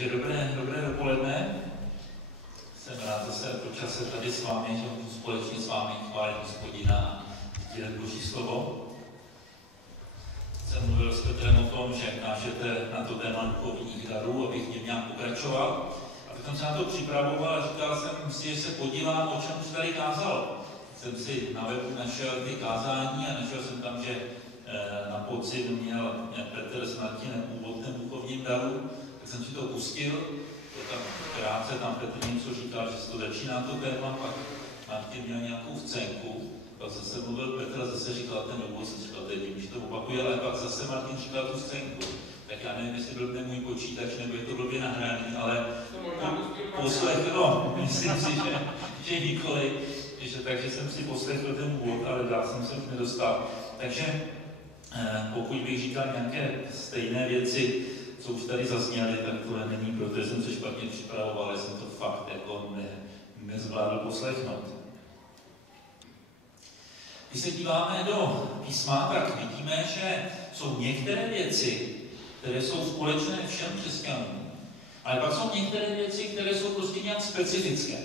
Takže dobré dopoledne. Jsem rád zase po čase tady s vámi, že můžu společně s vámi chválit Hospodina a sdílet Boží slovo. Jsem mluvil s Petrem o tom, že nážete na to téma duchovních darů, abych v něm nějak pokračoval. A potom se na to připravoval a říkal jsem si, že se podívám, o čem se tady kázal. Jsem si na webu našel ty kázání a našel jsem tam, že na podzim měl Petr s Martinem úvod ten duchovním daru, tak jsem si to pustil. To tam krátce tam Petr něco říkal, že se to začíná to téma, pak Martin měl nějakou vcenku, pak zase mluvil Petr a zase říkal ten úvod, jsem říkal, to je divný, že to opakuje, ale pak zase Martin říkal tu vcenku. Tak já nevím, jestli byl ten můj počítač, nebo je to blbě nahraný, ale poslechl, myslím si, že nikoli, takže jsem si poslechl ten úvod, ale dál jsem se nedostal. Takže pokud bych říkal nějaké stejné věci, co už tady zazněly, tak tohle není, protože jsem se špatně připravoval, ale jsem to fakt jako nezvládl poslechnout. Když se díváme do písma, tak vidíme, že jsou některé věci, které jsou společné všem křesťanům, ale pak jsou některé věci, které jsou prostě nějak specifické.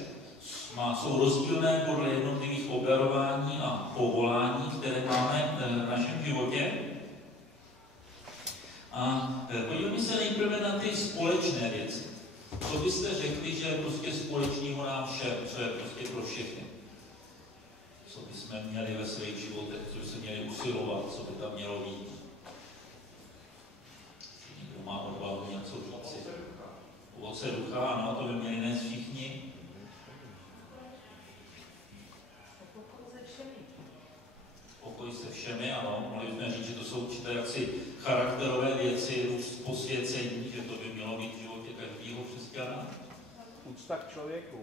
Jsou rozdílné podle jednotlivých obdarování a povolání, které máme v našem životě. A podívejme se nejprve na ty společné věci. Co byste řekli, že je prostě společného nám všem, co je prostě pro všechny? Co bychom měli ve svých životech, co by se měli usilovat, co by tam mělo být? Někdo má odvahu něco říci. Ovoce ducha, ano, to by měli nést všichni. Pokoj se všemi, ano, mohli bychom říct, že to jsou určité jaksi charakterové věci, růst posvěcení, že to by mělo být v životě každého křesťana. Úcta k člověku.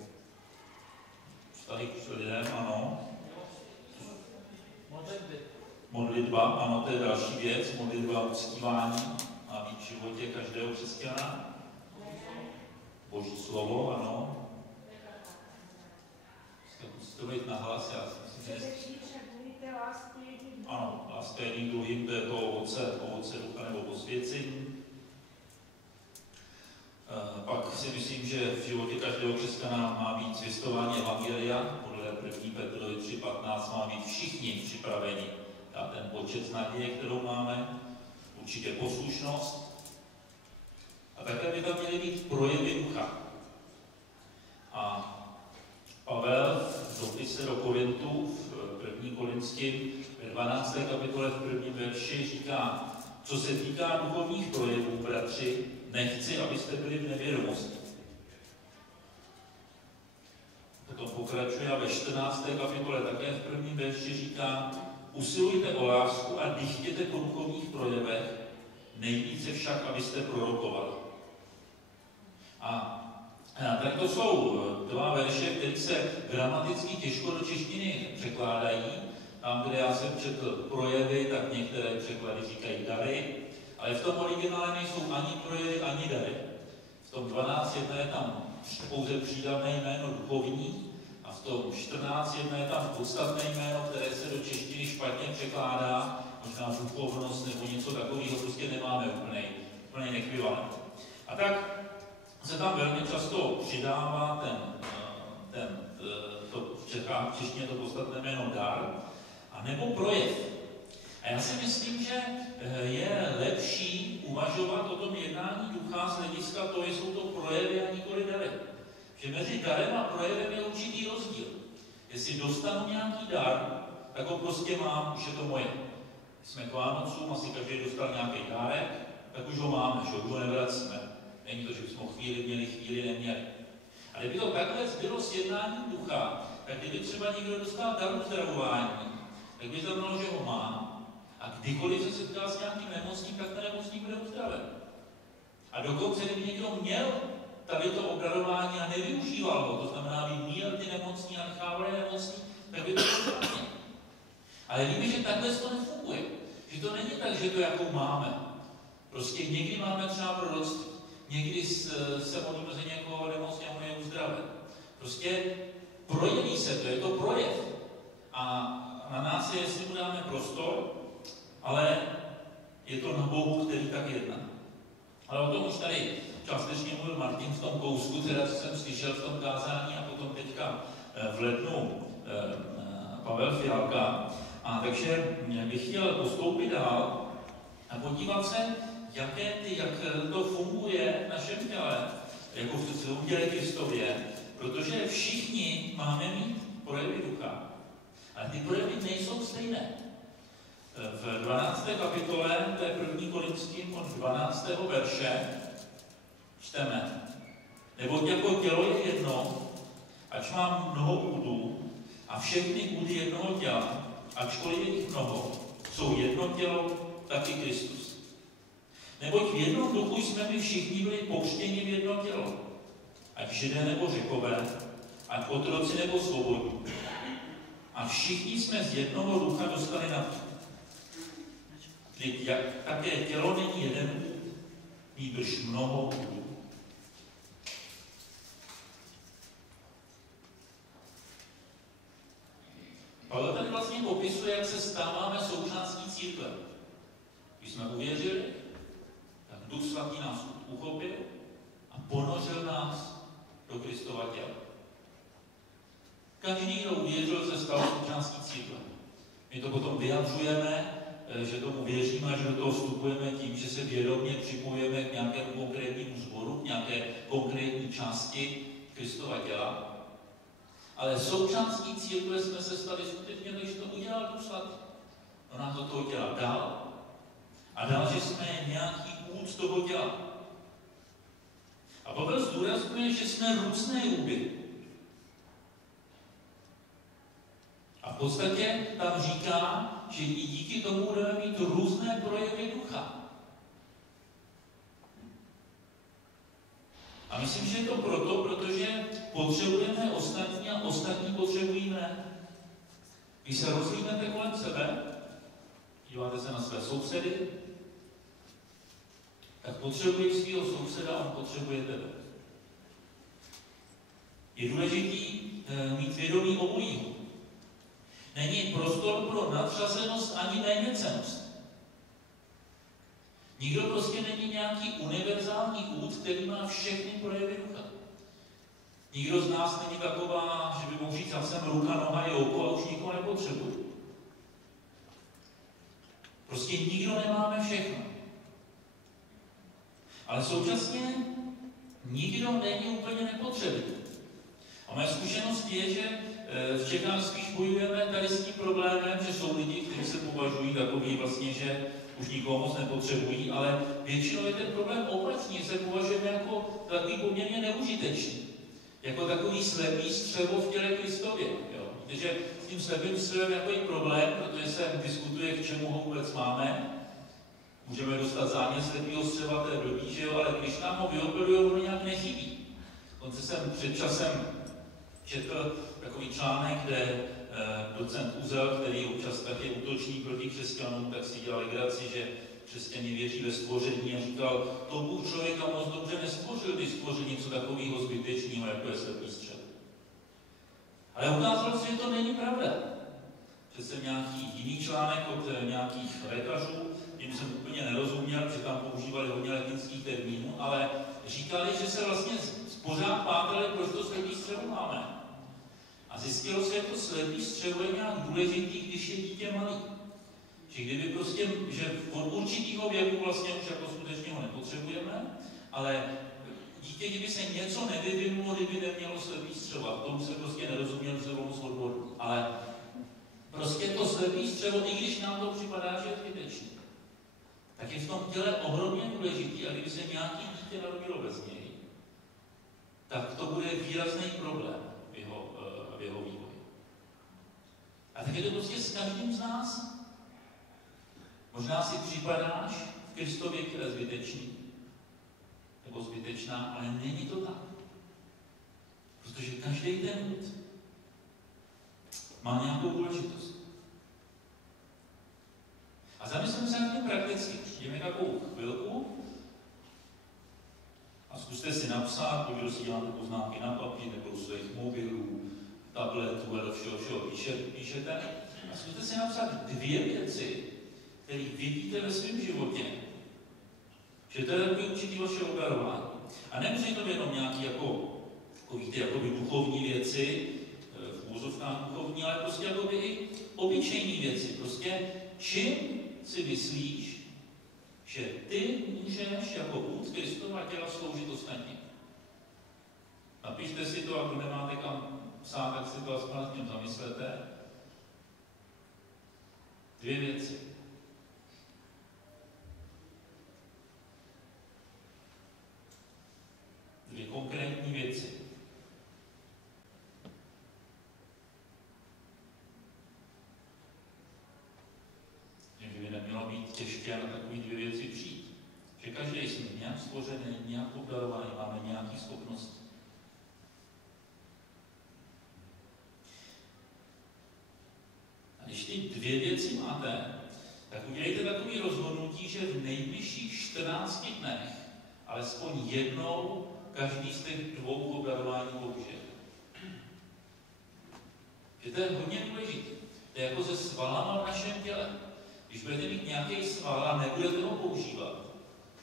Vztahy k lidem, ano. Modlitba, ano, to je další věc. Modlitba, uctívání má být v životě každého křesťana. Boží slovo, ano. Musíte být nahlas, já si myslím, že... Ano, láska jedním druhým, to je to ovoce ducha nebo posvěcení. Pak si myslím, že v životě každého křesťana má být zvěstování evangelia, podle 1. Petrovi 3.15 má být všichni připraveni na ten počet naděje, kterou máme, určitě poslušnost. A také by tam měly být projevy ducha. A Pavel v dopise do Korintu, v 1. Korinským, ve 12. kapitole v 1. verši říká, co se týká duchovních projevů, bratři, nechci, abyste byli v nevědomosti. Potom pokračuje a ve 14. kapitole také v 1. verši říká, usilujte o lásku a dychtěte po duchovních projevech, nejvíce však, abyste prorokovali. A tak to jsou dva verše, které se gramaticky těžko do češtiny překládají. Tam, kde já jsem četl projevy, tak některé překlady říkají dary, ale v tom originále nejsou ani projevy, ani dary. V tom 12.1 je tam pouze přídavné jméno duchovní a v tom 14.1 je tam podstatné jméno, které se do češtiny špatně překládá, možná duchovnost nebo něco takového, prostě nemáme úplný ekvivalent. A tak se tam velmi často přidává v češtině to podstatné jméno dar, a nebo projev. A já si myslím, že je lepší uvažovat o tom jednání ducha z hlediska toho, že jsou to projevy a nikoli dary. Že mezi darem a projevem je určitý rozdíl. Jestli dostanu nějaký dar, tak ho prostě mám, už je to moje. Jsme k Vánocům, asi každý dostal nějaký dárek, tak už ho máme, že už ho nevracíme. Není to, že bychom chvíli měli, chvíli neměli. A kdyby to takhle bylo s jednáním ducha, tak kdyby třeba někdo dostal dar uzdravování, tak by znamenalo, že ho má. A kdykoliv se setká s nějakým nemocným, tak ten nemocník bude uzdraven. A dokonce, kdyby někdo měl tady to obdarování a nevyužíval ho, to znamená, by měl ty nemocní a nechával je nemocní, tak by to bylo špatně. Ale víme, že takhle to nefunguje. Že to není tak, že to jakou máme. Prostě někdy máme třeba proroctví. Někdy se modlíme za někoho nemocně a on je uzdraven. Prostě projeví se to, je to projev. A na nás je, jestli mu dáme prostor, ale je to na Bohu, který tak jedná. Ale o tom už tady částečně mluvil Martin v tom kousku, teda co jsem slyšel v tom kázání a potom teďka v lednu Pavel Fialka. A takže bych chtěl postoupit dál a podívat se, jak to funguje v našem těle, jako v těle Kristově, protože všichni máme mít projevy ducha. Ale ty projevy nejsou stejné. V 12. kapitole, to je 1. Korinským od 12. verše, čteme. Neboť jako tělo je jedno, ač mám mnoho údů a všechny údy jednoho těla, ačkoliv je jich mnoho, jsou jedno tělo, taky Kristus. Neboť v jednom duchu jsme my všichni byli pokřtěni v jedno tělo, ať Židé nebo Řekové, ať otroci nebo svobodní. A všichni jsme z jednoho ducha dostali na to. Jak také tělo není jeden, nýbrž mnoho údů. Pavel tady vlastně popisuje, jak se stáváme součástí církve. Když jsme uvěřili, tak Duch Svatý nás uchopil a ponořil nás do Kristova těla. Každý, kdo uvěřil, se stal součástí církve. My to potom vyjadřujeme, že tomu věříme a že do toho vstupujeme tím, že se vědomě připojujeme k nějakému konkrétnímu sboru, k nějaké konkrétní části Kristova těla. Ale součástí církve jsme se stali skutečně, když to udělal Duch Svatý. On nám do toho těla dal a dal, že jsme nějaký úd toho těla. A Pavel zdůrazňuje, že jsme různé údy. A v podstatě tam říká, že i díky tomu budeme mít různé projevy ducha. A myslím, že je to proto, protože potřebujeme ostatní a ostatní potřebují ne. Když se rozhlídnete kolem sebe, díváte se na své sousedy, tak potřebuješ svého souseda, on potřebuje tebe. Je důležitý mít vědomí obojího. Není prostor pro nadřazenost ani méněcennost. Nikdo prostě není nějaký univerzální úd, který má všechny projevy ducha. Nikdo z nás není taková, že by mohl říct, já jsem ruka, noha i oko a už nikoho nepotřebuji. Prostě nikdo nemáme všechno. Ale současně nikdo není úplně nepotřebný. A moje zkušenost je, že v Čechách spíš bojujeme tady s tím problémem, že jsou lidi, kteří se považují takový vlastně, že už nikoho moc nepotřebují, ale většinou je ten problém opačný, se považujeme jako takový poměrně neužitečný. Jako takový slepý střevo v těle Kristově. Protože s tím slepým střevem je takový problém, protože se diskutuje, k čemu ho vůbec máme. Můžeme dostat záměr slepého střeva, to je blbý, že jo, ale když nám ho vyoperují, ono nějak nechybí. Dokonce jsem před časem četl takový článek, kde docent Uzel, který občas taky útočný proti křesťanům, tak si dělal legraci, že křesťané věří ve stvoření a říkal, to Bůh člověka moc dobře nestvořil, když stvořil něco takového zbytečného, jako je slepý střev. Ale ukázalo se, že to není pravda. Že jsem nějaký jiný článek od nějakých lékařů, jim jsem úplně nerozuměl, že tam používali hodně latinských termínů, ale říkali, že se vlastně pořád pátrali, proč to slepý střevo máme. A zjistilo se, že to slepý střevo je nějak důležitý, když je dítě malý. Že kdyby prostě, že od určitého věku vlastně už jako skutečně ho nepotřebujeme, ale dítě, kdyby se něco nevyvinulo, kdyby nemělo slepý střevo, a tomu se prostě nerozuměl, že se bylo moc odborný. Ale prostě to slepý střevo, i když nám to připadá, že je zbytečný, tak je v tom těle ohromně důležitý, a kdyby se nějaký dítě narodilo bez něj, tak to bude výrazný problém v jeho vývoji. A tak je to prostě s každým z nás. Možná si připadáš v Kristově těle zbytečný, nebo zbytečná, ale není to tak. Protože každý ten úd má nějakou důležitost. A zamyslím se na tím prakticky. Přijďme takovou chvilku a zkuste si napsat, kdo si děláte poznámky na papír nebo u svých mobilů, tabletů a do všeho píšete. A zkuste si napsat 2 věci, které vidíte ve svém životě, že to je takový určitý vaše obdarování. A nemusí to být jenom nějaké jakoby duchovní věci, v úvozovkách duchovní, ale prostě jakoby i obyčejní věci. Prostě čím si myslíš, že ty můžeš jako úd Kristova těla sloužit ostatním. Napište si to, a kdo nemáte kam psát, tak si to aspoň nad tím zamyslete. 2 věci. Dvě konkrétní věci. Takže by nemělo být těžké na takové 2 věci přijít. Že každý jsme nějak stvořený, nějak obdarovaný, máme nějaké schopnosti. A když ty 2 věci máte, tak udělejte takové rozhodnutí, že v nejbližších 14 dnech alespoň jednou každý z těch 2 obdarování použije. Že to je hodně důležité. To je jako se svalama v našem těle. Když budete mít nějaký sval a nebudete ho používat,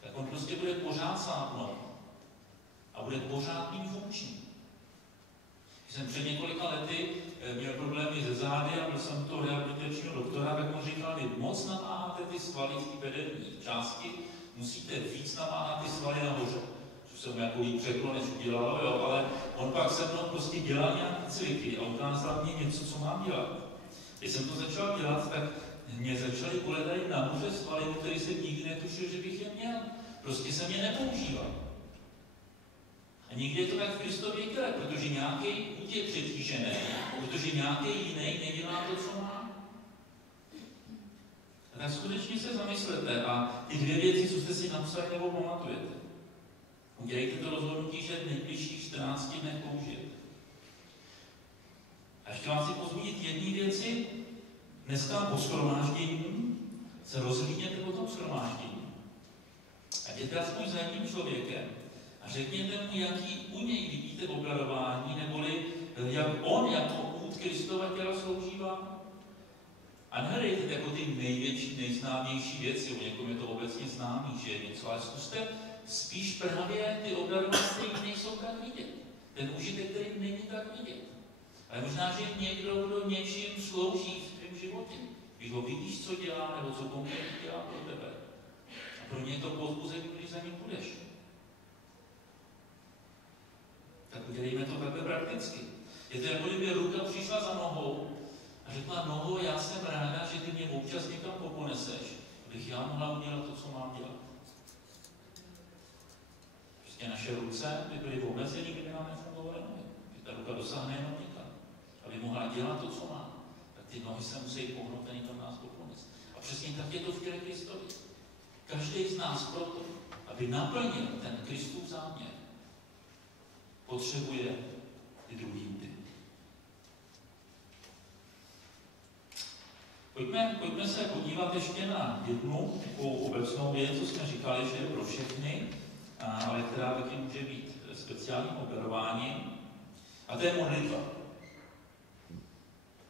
tak on prostě bude pořád sáhnout a bude pořád mít funkční. Když jsem před několika lety měl problémy ze zády a byl jsem toho rehabilitačního doktora, tak on říkal, vy moc namáháte ty svaly v té bederní části, musíte víc namáhat ty svaly nahoře. Což jsem nějaký překlonec udělal, jo, ale on pak se mnou prostě dělal nějaké cviky a ukázal mě něco, co mám dělat. Když jsem to začal dělat, tak mě začaly bolet tady nahoře svaly, o kterých jsem nikdy netušil, že bych je měl. Prostě jsem je nepoužíval. A někdy je to tak v Kristově těle, protože nějaký úd je přetížený, protože nějaký jiný nedělá to, co má. A tak skutečně se zamyslete a ty 2 věci, co jste si napsali nebo pamatujete. Udělejte to rozhodnutí, že v nejbližších 14 dnech použijete. A ještě vám chci pozbudit jedné věci. Dneska po shromáždění se rozhlídněte po tom shromáždění. A jděte aspoň za jedním člověkem a řekněte mu, jaký u něj vidíte obdarování, neboli jak on jako úd Kristova těla slouží vám. A nehledejte jako ty největší, nejznámější věci, u někom je to obecně známý, že je něco, ale zkuste spíš právě ty obdarování, které nejsou tak vidět. Ten užitek, který není tak vidět. Ale možná, že někdo, kdo něčím slouží v tvém životě, když ho vidíš, co dělá, nebo co konkrétně dělá pro tebe. A pro ně je to povzbuzení, když za ním budeš. Tak udělejme to takhle prakticky. Je to jako kdyby ruka přišla za nohou a řekla, noho, já jsem ráda, že ty mě občas někam poponeseš, abych já mohla udělat to, co mám dělat. Prostě naše ruce by byly omezeny, kdyby nám nefungovaly nohy. Že ta ruka dosáhne jenom někam. Aby mohla dělat to, co má, tak ty nohy se musí pohnout a někam nás poponést. A přesně tak je to v těle Kristovi. Každý z nás proto, aby naplnil ten Kristův záměr, potřebuje ty druhý údy. Pojďme se podívat ještě na jednu takovou obecnou věc, co jsme říkali, že je pro všechny, ale která taky může být speciálním obdarováním. A to je modlitba.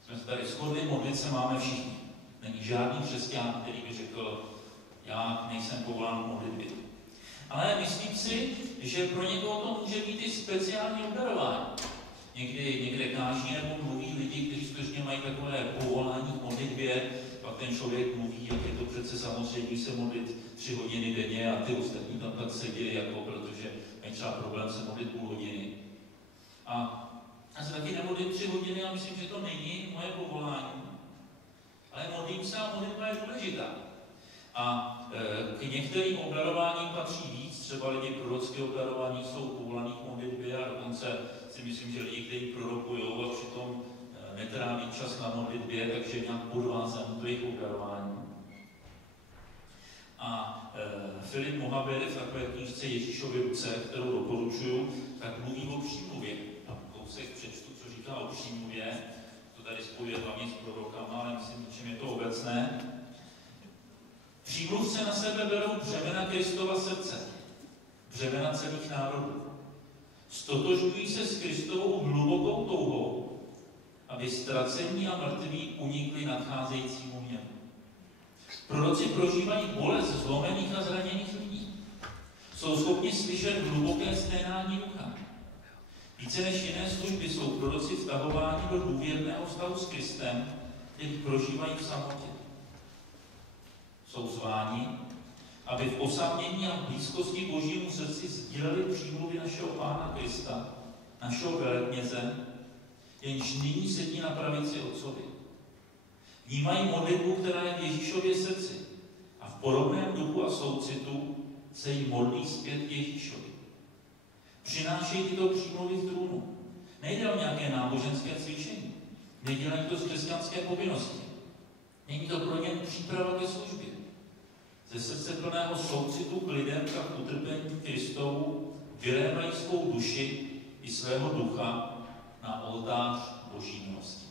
Jsme se tady shodli, modlit se máme všichni. Není žádný křesťan, který by řekl, já nejsem povolán k modlitbě. Ale myslím si, že pro někoho to může být i speciální obdarování. Někde káží nebo mluví lidi, kteří skutečně mají takové povolání k modlitbě, pak ten člověk mluví, jak je to přece samozřejmě se modlit 3 hodiny denně a ty ostatní tam tak sedí, jako protože mají třeba problém se modlit půl hodiny. A já se taky nemodlím 3 hodiny a myslím, že to není moje povolání. Ale modlím se a modlitba je důležitá. A k některým obdarováním patří víc, třeba lidi prorocké obdarování jsou povolaní k modlitbě a dokonce si myslím, že lidi, kteří prorokujou a přitom netráví čas na modlitbě, takže je nějak podvázan do jejich obdarování. A Filip Mohaber v takové knížce Ježíšovy ruce, kterou doporučuju, tak mluví o přímluvě. A kousek přečtu, co říká o přímluvě. To tady spojuje hlavně s prorokama, ale myslím, čím je to obecné. Přímluvce na sebe berou břemena Kristova srdce, břemena celých národů. Stotožňují se s Kristovou hlubokou touhou, aby ztracení a mrtví unikli nadcházejícímu hněvu. Proroci prožívají bolest zlomených a zraněných lidí. Jsou schopni slyšet hluboké sténání ducha. Více než jiné služby jsou proroci vtahováni do důvěrného vztahu s Kristem, který prožívají v samotě. Jsou zváni, aby v osamění a v blízkosti Božímu srdci sdíleli přímluvy našeho Pána Krista, našeho velekněze, jenž nyní sedí na pravici Otcovi. Vnímají modlitbu, která je v Ježíšově srdci a v podobném duchu a soucitu se jí modlí zpět Ježíšovi. Přinášejí tyto přímluvy v trůnu. Nejde o nějaké náboženské cvičení. Nedělají to z křesťanské povinnosti. Není to pro ně příprava ke službě. Ze srdce plného soucitu k lidem a k utrpení Kristovu vylévají svou duši i svého ducha na oltář Boží milosti.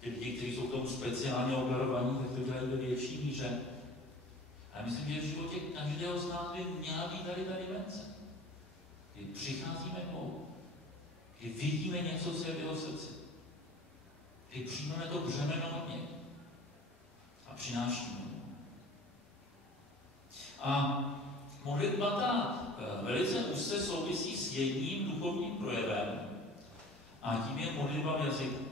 Ty lidi, kteří jsou k tomu speciálně obdarovaní, tak to dělají ve větší míře. A myslím, že v životě každého z nás by měla být tady ta dimence. Kdy přicházíme k Bohu, kdy vidíme něco, co je v jeho srdci, kdy přijmeme to břemeno od něj a přinášíme. A modlitba ta velice úzce souvisí s jedním duchovním projevem a tím je modlitba v jazyku.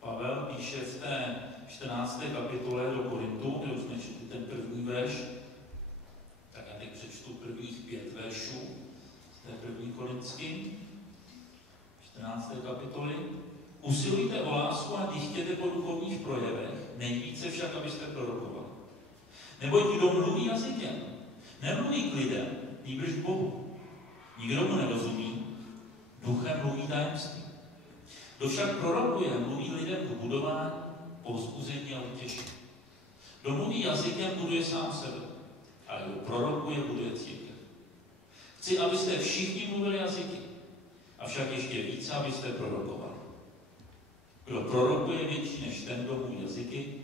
Pavel píše v té 14. kapitole do Korintu, kde už jsme četli ten první verš, tak já teď přečtu prvních 5 veršů z té první Korintsky, 14. kapitoly. Usilujte o lásku a dychtěte po duchovních projevech, nejvíce však, abyste prorokovali. Neboť kdo mluví jazykem, nemluví k lidem, nýbrž k Bohu. Nikdo mu nerozumí, duchem mluví tajemství. Kdo však prorokuje, mluví lidem k budování, povzbuzení a utěšení. Kdo mluví jazykem, buduje sám sebe, ale kdo prorokuje, buduje církev. Chci, abyste všichni mluvili jazyky, avšak ještě více, abyste prorokovali. Kdo prorokuje větší než ten, kdo mluví jazyky,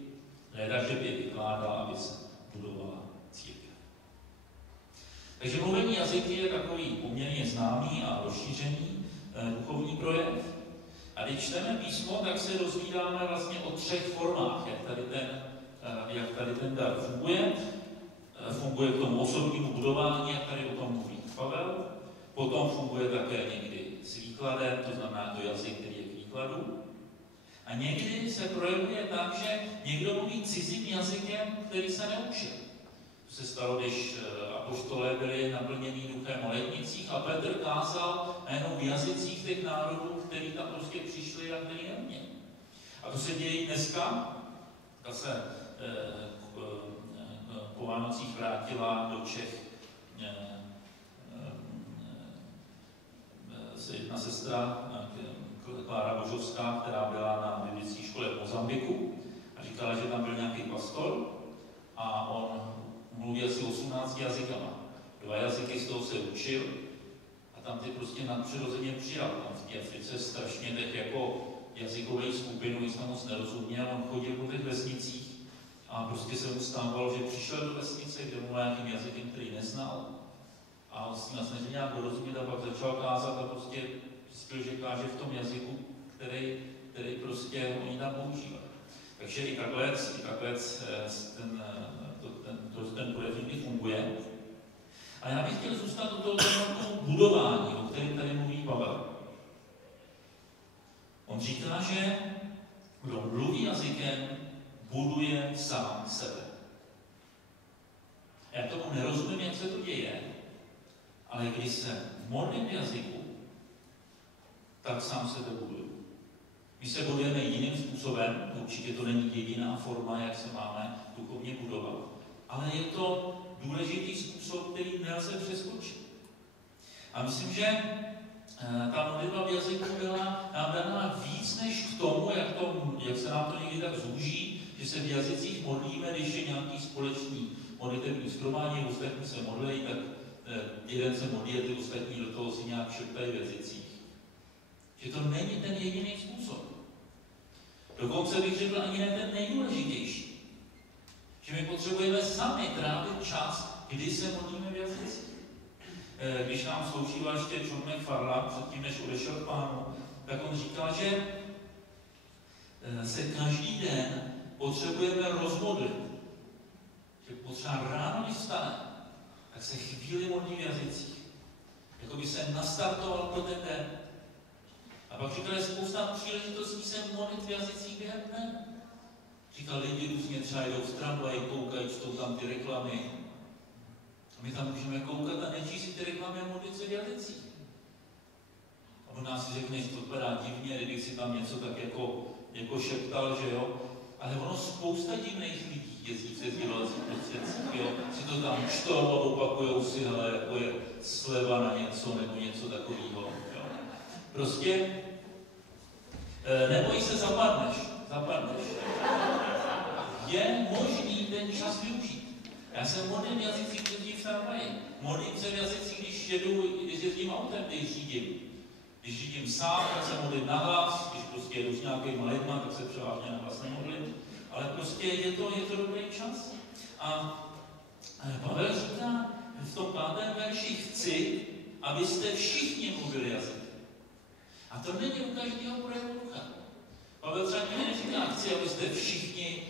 leda, že by je vykládal, aby se budovala církev. Takže mluvení jazyky je takový poměrně známý a rozšířený duchovní projev. A když čteme písmo, tak se dozvídáme vlastně o 3 formách, jak tady ten dar funguje. Funguje k tomu osobnímu budování, jak tady o tom mluví Pavel. Potom funguje také někdy s výkladem, to znamená to jazyk, který je k výkladu. A někdy se projevuje tak, že někdo mluví cizím jazykem, který se neučil. To se stalo, když apoštolé byli naplněni duchem o letnicích a Petr kázal nejenom v jazycích těch národů, který tam prostě přišli a který neuměli. A to se děje i dneska. Ta se po Vánocích vrátila do Čech jedna sestra, Klára Božovská, která byla na biblické škole v Mozambiku a říkala, že tam byl nějaký pastor a on mluví asi 18 jazykama. 2 jazyky z toho se učil a tam ty prostě nadpřirozeně přijal. Tam v té Africe strašně těch jako jazykové skupinu, když jsem moc nerozuměl, on chodil po těch vesnicích a prostě se mu stávalo, že přišel do vesnice, kde mluvil nějakým jazykem, který neznal a on se snažil nějak dorozumět a pak začal kázat a prostě zjistil, že káže v tom jazyku, který prostě oni tam používají. Takže i takhle ten projev někdy funguje. A já bych chtěl zůstat u toho tématu budování, o kterém tady mluví Pavel. On říká, že kdo mluví jazykem, buduje sám sebe. Já tomu nerozumím, jak se to děje, ale když se modlím v jazyku, tak sám sebe buduju. My se budujeme jiným způsobem, určitě to není jediná forma, jak se máme duchovně budovat, ale je to důležitý způsob, který nelze přeskočit. A myslím, že ta modlitba v jazyku byla nám daná víc než k tomu, jak se nám to někdy tak zúží, že se v jazycích modlíme, když je nějaký společný modlitevní shromáždění, ostatní se modlí, tak jeden se modlí a ty ostatní do toho si nějak šeptají v jazycích. Že to není ten jediný způsob. Dokonce bych řekl ani ne ten nejdůležitější. Že my potřebujeme sami trávit čas, kdy se modlíme v jazycích. Když nám sloužil ještě John McFarlane předtím, než odešel k Pánu, tak on říkal, že se každý den potřebujeme rozmodlit že potřeba ráno, když vstane, tak se chvíli modlí v jazycích. Jako by se nastartoval pro ten den. A pak říkal, že spousta příležitostí se modlit v jazycích během dne. Říkal, lidi různě třeba jdou v tramvaji, koukají, čtou tam ty reklamy. A my tam můžeme koukat a nečíst si ty reklamy a modlit se v jazycích. A možná si řekneš, to vypadá divně, kdybych si tam něco tak jako šeptal, že jo. Ale ono spousta divných lidí jezdí přes sdělovacích prostředcích, jo. Si to tam čtou a opakujou si, hele, jako je sleva na něco nebo něco takového, jo. Prostě neboj se, zapadneš. Je možný ten čas využít. Já se modlím v jazycích, když jezdím v tramvaji. Modlím se v jazycích, když jezdím autem, když řídím. Když řídím sám, tak se modlím nahlas, když prostě jedu s nějakýma lidma, tak se převážně nahlas nemodlím. Ale prostě je to dobrý čas. A Pavel říká v tom 5. verši, chci, abyste všichni mluvili jazyky. A to není u každého projevu ducha. Pavel třeba neříká, chci, abyste všichni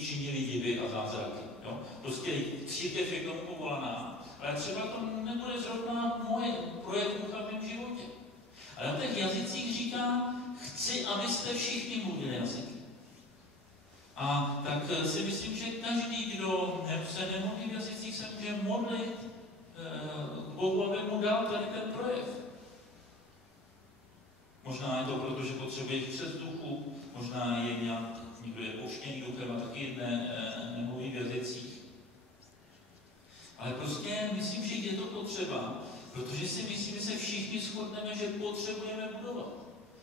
činili divy a zázraky. Jo? Prostě církev je k tomu povolaná, ale třeba to nebude zrovna moje projev ducha v mém životě. Ale na těch jazycích říká, chci, abyste všichni mluvili jazyky. A tak si myslím, že každý, kdo se nemodlí v jazycích, se může modlit Bohu, aby mu dal tady ten projev. Možná je to proto, že potřebuješ přes duchu, možná je někdo je poštěný duchem a taky nemluví v jazycích. Ale prostě myslím, že je to potřeba, protože si myslím, že se všichni shodneme, že potřebujeme budovat.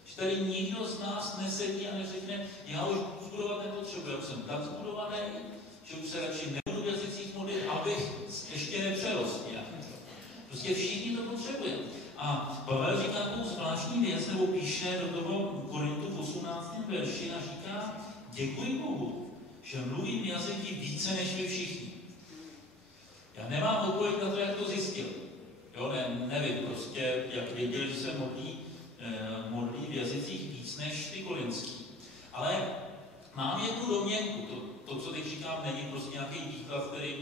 Že tady nikdo z nás nesedí a neřekne, já už zbudovat nepotřebuji, já už jsem tak zbudovaný, že už se radši nebudu v jazycích modlit, abych ještě nepřerostl. Prostě všichni to potřebujeme. A Pavel říká takovou zvláštní věc, nebo píše do toho Korintu v 18. verši a říká, děkuji Bohu, že mluvím jazyky více než vy všichni. Já nemám odpověď na to, jak to zjistil. Jo, nevím prostě, jak věděl, že se modlí v jazycích víc než ty korinský. Ale mám jednu domněnku, to, co teď říkám, není prostě nějaký výklad, který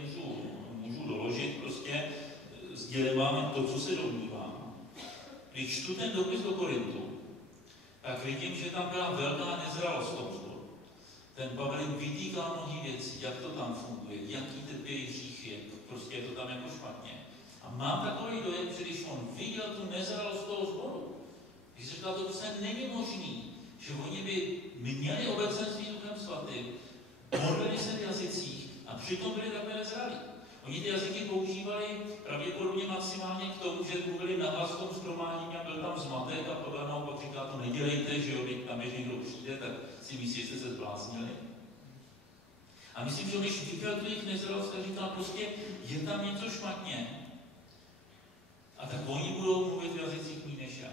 můžu doložit, prostě sdělím vám to, co se domnívám. Když čtu ten dopis do Korintu, tak vidím, že tam byla velká nezralost v tom zboru. Ten Pavel vytýkal mnohé věci, jak to tam funguje, jaký trpějí hříchy, prostě je to tam jako špatně. A mám takový dojem, že když on viděl tu nezralost toho zboru, když říkal, to prostě není možný, že oni by měli obecenství Duchem Svatým, modlili se v jazycích a přitom byli takové nezralí. Oni ty jazyky používali pravděpodobně maximálně k tomu, že mluvili nahlas v tom shromáždění a byl tam zmatek a Pavel naopak říká, to nedělejte, že jo, když tam když někdo přijde, tak si myslí, že jste se zbláznili. A myslím, že když viděl tu jejich nezralost, tak říká, prostě je tam něco špatně. A tak oni budou mluvit v jazycích méně než já.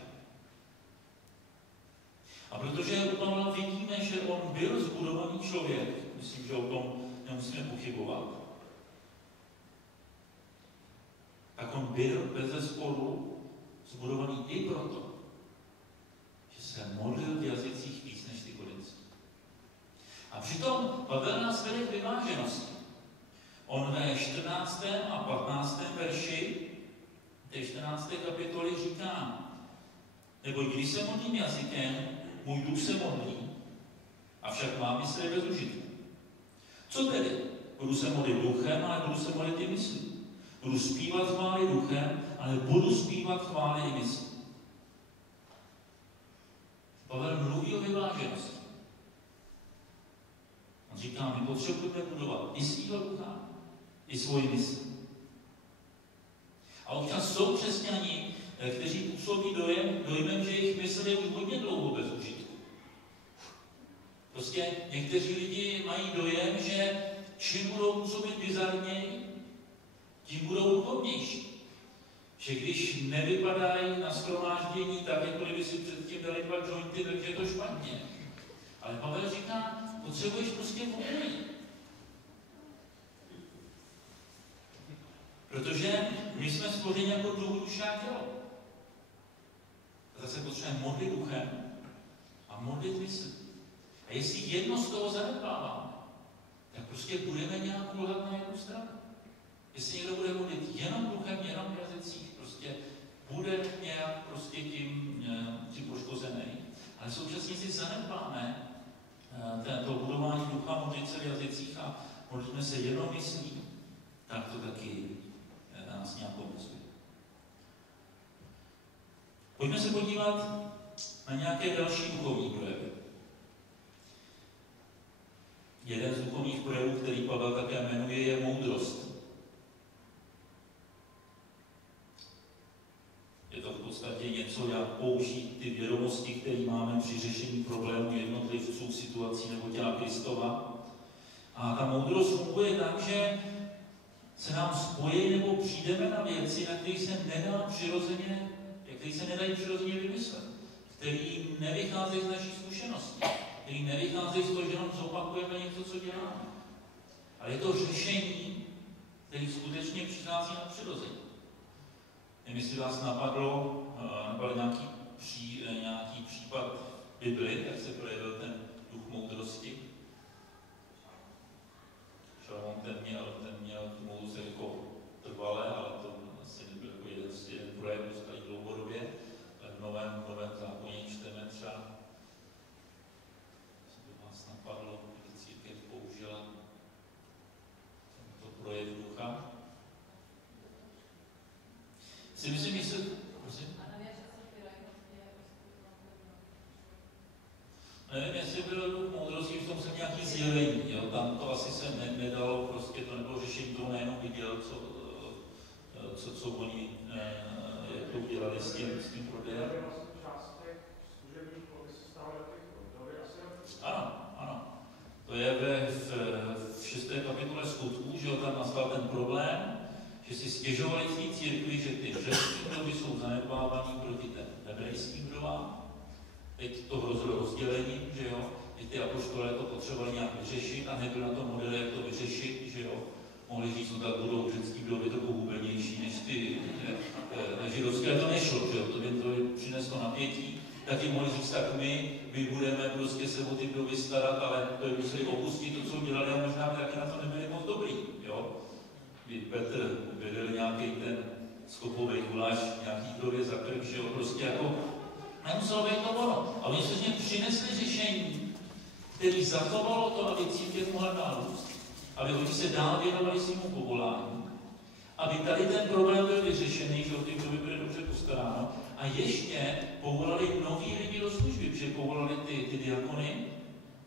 A protože u Pavla vidíme, že on byl zbudovaný člověk, myslím, že o tom nemusíme pochybovat, tak on byl bezesporu zbudovaný i proto, že se modlil v jazycích víc než ty korinský. A přitom Pavel nás vede k vyváženosti. On ve 14. a 15. verši té 14. kapitoly říká, nebo když se modlím jazykem, můj duch se modlí, avšak má mysl je bez užitku. Co tedy? Budu se modlit duchem, ale budu se modlit i myslí. Budu zpívat chvály duchem, ale budu zpívat chvály i myslí. Pavel mluví o vyváženosti. On říká, my potřebujeme budovat i svýho ducha, i svoji mysl. A občas jsou křesťani, kteří působí dojmem, že jejich mysl je už hodně dlouho bez užitku. Prostě někteří lidi mají dojem, že čím budou působit bizarněji, tím budou duchovnější. Že když nevypadají na shromáždění tak, jako kdyby si předtím dali 2 jointy, takže je to špatně. Ale Pavel říká, potřebuješ prostě obojí. Protože my jsme stvořeni jako duch, duše a tělo. A zase potřebujeme modlit duchem a modlit mysl. A jestli jedno z toho zanedbáváme, tak prostě budeme nějak kulhat na jednu stranu. Jestli někdo bude mluvit jenom duchem, jenom v jazycích, prostě bude nějak prostě tím poškozený. Ale současně si zanedbáme to budování ducha, modlit se v jazycích a modlíme se jenom myslí, tak to taky nás nějak omezuje. Pojďme se podívat na nějaké další duchovní projevy. Jeden z duchovních projevů, který Pavel také jmenuje, je moudrost. Je to v podstatě něco, jak použít ty vědomosti, které máme při řešení problémů jednotlivců, situací nebo těla Kristova. A ta moudrost funguje tak, že se nám spojí nebo přijdeme na věci, na kterých se nedá přirozeně, které se nedají přirozeně vymyslet, které nevycházejí z naší zkušenosti, které nevycházejí z toho, že jenom zopakujeme něco, co děláme. Ale je to řešení, které skutečně přichází na přirození. Nevím, jestli vás napadl nějaký případ v Bibli, jak se projevil ten duch moudrosti. Šalomón ten měl tu moudrost jako trvalé, ale to asi nebyl jako jeden projev, dostali dlouhodobě. V novém zákoně čteme třeba, co by vás napadlo, že církev použila tento projev ducha. Si myslím, že se... Prosím? Nevím, jestli byl duch moudrosti, v tom jsem nějaký zjevení, jo? Tam to asi se nedalo, prostě to nebylo řešení, to nejenom viděl, co oni jak to udělali s tím prodejem. Ano. To je v 6. kapitole Skutků, že tam nastal ten problém, že si stěžovali v té církvi, že ty řecké vdovy jsou zanedbávaný proti těm hebrejským vdovám. Teď to hrozilo rozdělením, že jo, i ty apoštolé to potřebovali nějak vyřešit a nebyl na tom model, jak to vyřešit, že jo. Mohli říct, no tak budou řecký vdovy trochu hubenější než ty židovské, to nešlo, že jo, to by to přineslo napětí. Taky mohli říct, tak my budeme prostě se o ty vdovy starat, ale to by museli opustit to, co udělali a možná by taky na to nebyli moc dobrý, jo. Petr vedl nějaký ten skopový guláš, nějaký vdově za krk, že jo, prostě jako nemuselo být to ono. A oni se z něj přinesli řešení, který zachovalo to, aby církev mohla dál růst, aby oni se dál věnovali svému povolání, aby tady ten problém byl vyřešený, že o ty vdovy bude dobře postaráno, a ještě povolali nový lidi do služby, protože povolali ty diakony,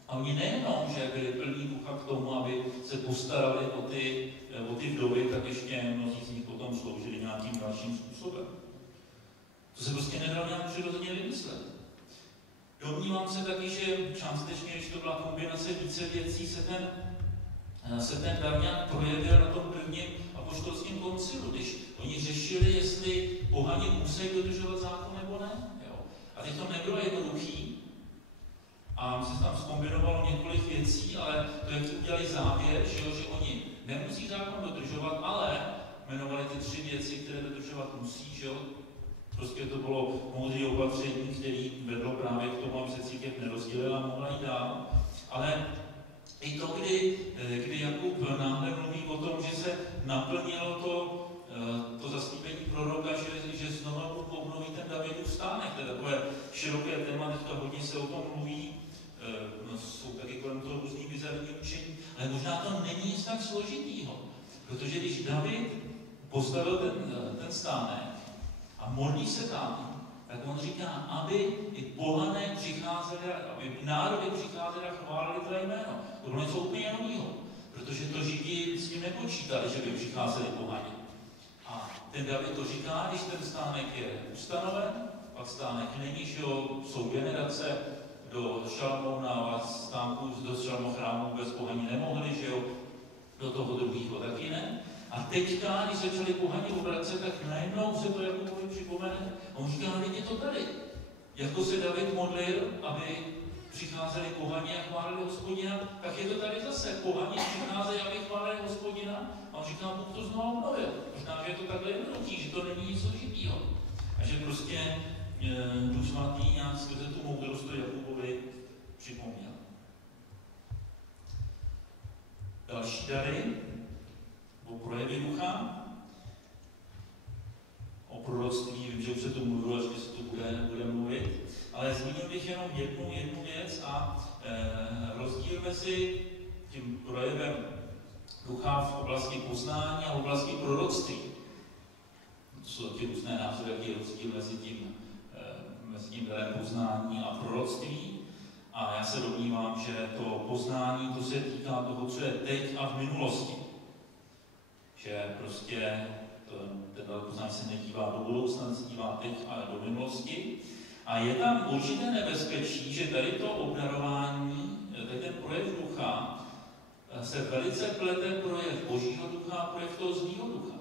a oni nejenom, že byli plní ducha k tomu, aby se postarali o ty vdovy, tak ještě mnozí z nich potom sloužili nějakým dalším způsobem. To se prostě nedalo nějak přirozeně vymyslet. Domnívám se taky, že částečně, když to byla kombinace více věcí, se ten dar nějak projevil na tom prvním apoštolském koncilu, když oni řešili, jestli pohani musí dodržovat zákon nebo ne. Jo. A teď to nebylo jednoduchý. A se tam zkombinovalo několik věcí, ale to, jak udělali závěr, že oni nemusí zákon dodržovat, ale jmenovali ty 3 věci, které dodržovat musí, že jo. Prostě to bylo moudré opatření, které vedlo právě k tomu, aby se církev nerozdělila a mohla jít dál. Ale i to, kdy Jakub náhle mluví o tom, že se naplnilo to zaslíbení proroka, že znovu obnoví ten Davidův stánek. To je takové široké téma, teďka hodně se o tom mluví, jsou taky kolem toho různý bizarní učení, ale možná to není nic tak složitýho, protože když David postavil ten stánek a modlí se tam, tak on říká, aby i pohané přicházeli, aby národy přicházeli a chválili tvé jméno. To bylo něco úplně nového, protože to Židi s tím nepočítali, že by přicházeli pohani. A ten David to říká, když ten stánek je ustanoven, pak stánek není, že jsou generace do Šalmouna a stánku do Šalmochrámu vůbec pohani nemohli, že jo, do toho druhého taky ne. A teďka, když se začali pohani obracet, tak najednou se to Jakubovi připomene. A on říká, ale je to tady. Jako se David modlil, aby přicházeli pohani a chválili Hospodina, tak je to tady zase. Pohani přicházejí, aby chválili Hospodina. A on říká, Bůh to znovu obnovil. Možná, že je to takhle jednoduchý, že to není nic složitýho. A že prostě Duch Svatý nějak skrze tu moudrost to Jakubovi připomněl. další dary, o projevy ducha, o proroctví, vím, že už se to mluvilo, že se to bude mluvit, ale zmínil bych jenom jednu věc a rozdíl mezi tím projevem ducha v oblasti poznání a v oblasti proroctví. To jsou taky různé názory, jaký je rozdíl mezi tím darem poznání a proroctví. A já se domnívám, že to poznání, to se týká toho, co je teď a v minulosti. Že prostě ten dar poznání se nedívá do budoucna, se dívá teď a do minulosti. A je tam určité nebezpečí, že tady to obdarování, tady ten projev ducha, se velice plete projev Božího ducha a projev toho zlýho ducha.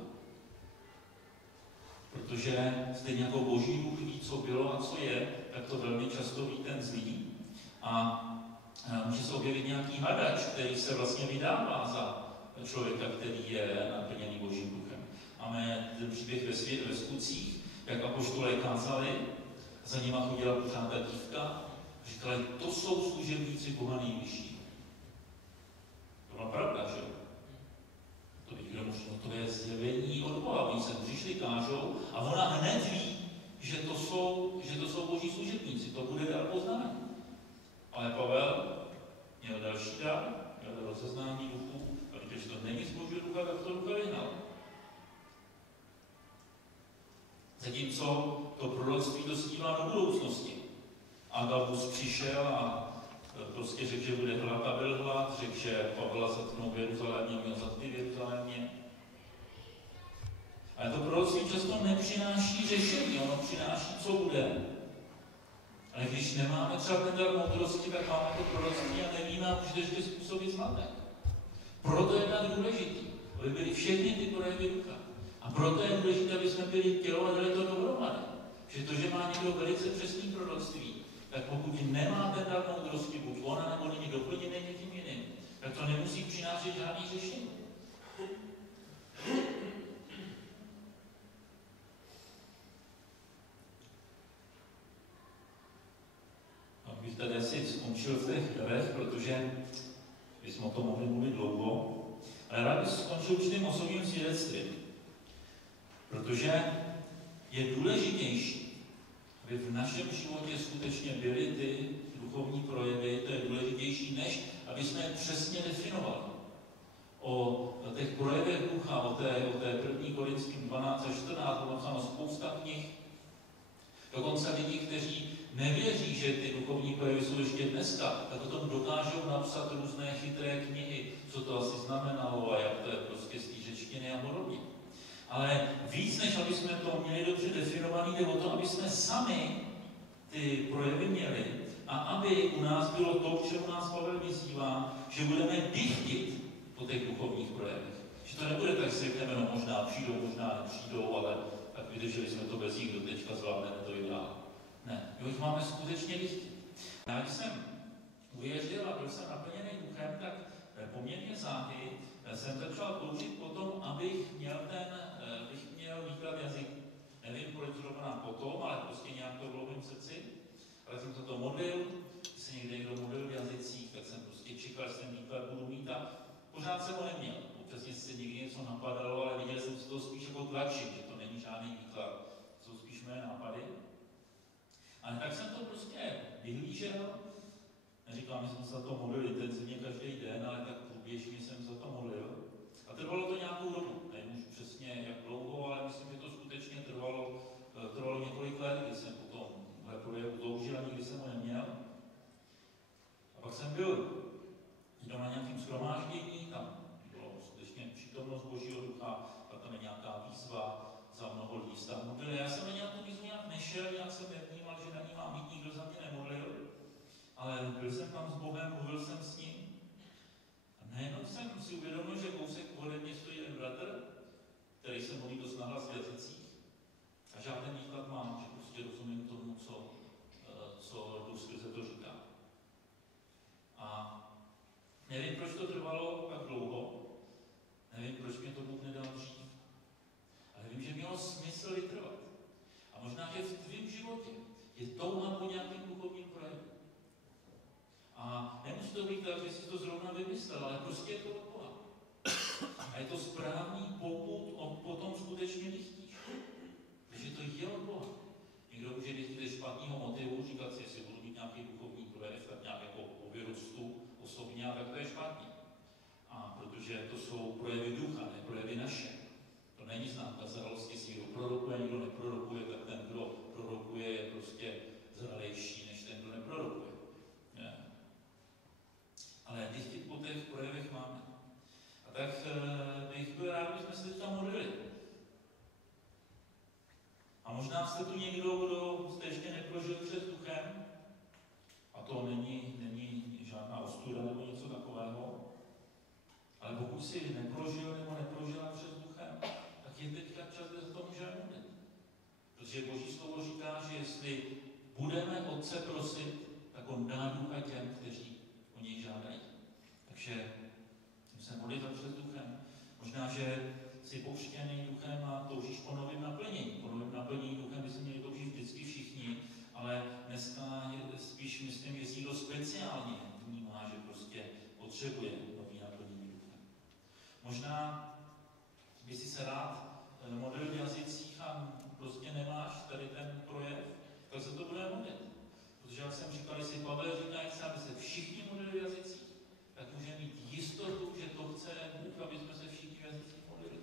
Protože stejně jako Boží duch ví, co bylo a co je, tak to velmi často ví ten zlý. A může se objevit nějaký hadač, který se vlastně vydává za člověka, který je naplněný Božím duchem. Máme ten příběh ve Skutcích, jak apoštolé kázali, za nima chodila pořád ta dívka a říkali, to jsou služebníci Boha nejvyšší. To byla pravda, že jo? To někdo možná, to je zjevení od Boha. Oni se přišli, kážou a ona hned ví, že to jsou Boží služebníci. To bude dar poznání. Ale Pavel měl další dar, měl rozeznání duchů, a když to není z Božího ducha, tak to ducha vyhnal. Zatímco to proroctví dostívá do budoucnosti. Agabus přišel a prostě řekl, že bude hlad a byl hlad, řekl, že Pavla zatknou v Jeruzalémě, měl zatkny v Jeruzalémě. Ale to proroctví často nepřináší řešení, ono přináší, co bude. Ale když nemáme třeba ten dar moudrosti, tak máme to proroctví a nevíme, a můžete ještě způsobit zmatek. Proto je tak důležitý, aby byly všechny ty projevy ducha. A proto je důležité, aby jsme byli tělo a dali to dohromady. Že to, že má někdo velice přesný proroctví, tak pokud nemá ten dar moudrosti, buď ona nebo není doplněný někým jiným, tak to nemusí přinášet žádný řešení. Bych tady asi skončil v těch darech, protože bychom o tom mohli mluvit dlouho, ale rád bych skončil určitým osobním svědectvím, protože je důležitější, aby v našem životě skutečně byly ty duchovní projevy, to je důležitější, než aby jsme je přesně definovali. O těch projevech ducha, o té 1. Korinským 12 a 14 bylo napsáno spousta knih, dokonce lidi, kteří nevěří, že ty duchovní projevy jsou ještě dneska, tak o tom dokážou napsat různé chytré knihy, co to asi znamenalo a jak to je prostě z té řečtiny a podobně. Ale víc, než aby jsme to měli dobře definovaný, jde o to, aby jsme sami ty projevy měli a aby u nás bylo to, k čemu nás Pavel vyzývá, že budeme dychtit po těch duchovních projevech. Že to nebude tak, že si řekneme, no možná přijdou, možná nepřijdou, ale tak vydrželi jsme to bez nich, do teďka zvládneme to i dál. Ne, my už máme skutečně dychtit. Já když jsem uvěřil a byl jsem naplněný duchem, tak poměrně záhy jsem začal toužit potom, abych měl výklad jazyku. Nevím, proč zrovna potom, ale prostě nějak to bylo v mém srdci. Ale jsem se to modlil, když se někdo modlil v jazycích, tak jsem prostě čekal, že ten výklad budu mít a pořád jsem ho neměl. Občasně se někdy něco napadalo, ale viděl jsem si to spíš jako tlačit, že to není žádný výklad, jsou spíš mé nápady. Ale tak jsem to prostě vyhlížel, neříkám, že jsem se za to modlil intenzivně každý den, ale tak průběžně jsem za to modlil. A trvalo to nějakou dobu, nevím už přesně jak dlouho, ale myslím, že to skutečně trvalo několik let, kdy jsem potom projevu toužil a nikdy jsem ho neměl. A pak jsem byl na nějakém shromáždění, tam bylo skutečně přítomnost Božího ducha, pak tam je nějaká výzva, za mnoho lidí se tam modlili. Já jsem na nějakou výzvu nějak nešel, nějak jsem nevnímal, že na ní mám mít, nikdo za mě nemodlil, ale byl jsem tam s Bohem, mluvil jsem s ním. A najednou jsem si uvědomil, že kousek ode mě stojí jeden bratr, který se modlí dost nahlas v jazycích. A žádný výklad mám, že prostě rozumím tomu, co Duch skrze to říká. A nevím, proč to trvalo tak dlouho, nevím, proč mě to Bůh nedal dřív, ale vím, že mělo smysl vytrvat. A možná, že v tvém životě je touha po nějakém duchovním projevu. A nemusí to být tak, že jsi to zrovna vymyslel, ale prostě je to od Boha. A je to správný, pokud potom skutečně dychtíš. Takže to je od Boha. Někdo může dychtit ze špatného motivu, říkat si, jestli budu mít nějaký duchovní projev, tak nějak jako o vyrostu osobně, a tak to je špatný. A protože to jsou projevy ducha, ne projevy naše. To není známka zralosti, jestli kdo prorokuje, někdo neprorokuje, tak ten, kdo prorokuje, je prostě zralejší, než ten, kdo neprorokuje. Ne. Ale dychtit po těch projevech máme. A tak bych byl rád, abychom se teďka modlili. A možná jste tu někdo, kdo jste ještě neprožil před duchem, a to není žádná ostuda nebo něco takového, ale pokud si neprožil nebo neprožila před duchem, tak je teďka čas, kde se to může modlit. Protože Boží slovo říká, že jestli budeme Otce prosit, tak on dá ducha těm, kteří o něj žádají. Takže se modlit před duchem. Možná, že jsi pokřtěný duchem a toužíš po novém naplnění. Po novém naplnění duchem by se měli toužit vždycky všichni, ale dneska spíš, myslím, že si to speciálně vnímá, že prostě potřebuje nový naplnění duchem. Možná by si se rád modlil v jazycích a prostě nemáš tady ten projev, tak se to bude modlit. Protože jak jsem říkal, jestli Pavel říká, aby se všichni modlili v jazycích, tak může mít jistotu, že to chce Bůh, aby jsme se všichni v jazycích modlili.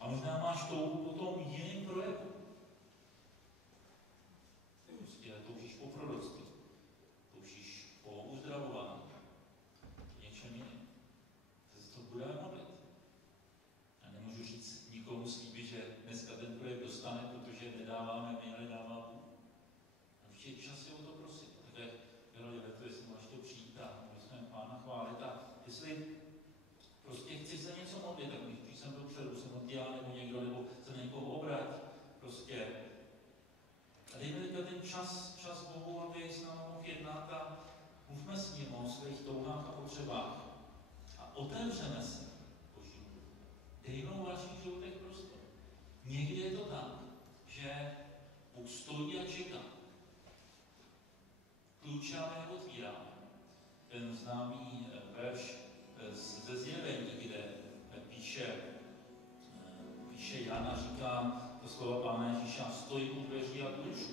A možná máš touhu po tom jiným projevu. Prostě toužíš po proroctví, toužíš po uzdravování, něčem jiným. Tak se to budeme modlit. A nemůžu říct nikomu slíbit, že dneska ten projev dostane, protože nedáváme my, ale dává Bůh. A vždyť je čas si o to prosit. Také Karoli, to jestli máš to přijít a jsme Pána chválit. A jestli prostě chci se něco modlit, tak když jsem dopředu, se modlil nebo někdo, nebo se na někoho obrátit. Prostě. A dejme teďka ten čas Bohu, aby s námi mohl jednat a mluvme s ním o svých touhách a potřebách. A otevřeme se Božímu. Dejme v vašich životech prostor. Někdy je to tak, že Bůh stojí a čeká. Klíčáme a otvíráme. Ten známý verš ze Zjevení, kde píše Jan a říká to slova Pána Ježíša, stojí u dveří a klučů.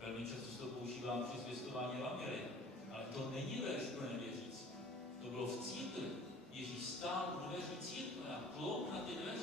Velmi často se to používá při zvěstování evangelia. Ale to není verš pro nevěřící. To bylo v církvi. Ježíš stál u dveří církve a klop na ty dveře.